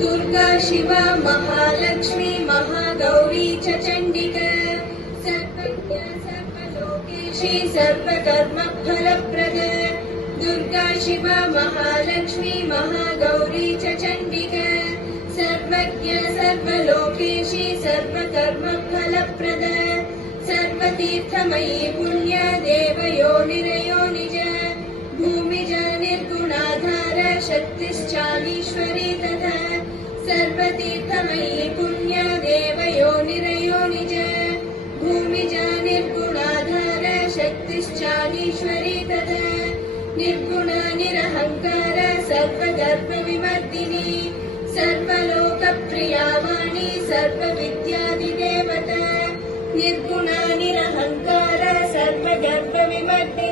दुर्गा शिवा महालक्ष्मी महागौरी च चण्डिका सर्वज्ञा सर्वलोकेशी सर्वकर्मफलप्रदा दुर्गा शिवा महालक्ष्मी महागौरी च चण्डिका सर्वज्ञा सर्वलोकेशी सर्वकर्मफलप्रदा सर्वतीर्थमयी पुण्या देवयोनिरयोनिज भूमिजा निर्गुणाधार शक्तिश्चालीश्वरी तथा सर्वतीर्थमयी पुण्या देवयोनिरयोनिज भूमिजा निर्गुणाधार शक्तिश्चालीश्वरी तथा निर्गुणा निरहङ्कार सर्वगर्भविमर्दिनी सर्वलोकप्रिया वाणी सर्वविद्यादिदेवता निर्गुणा निरहङ्कार सर्वगर्भविमर्दिनी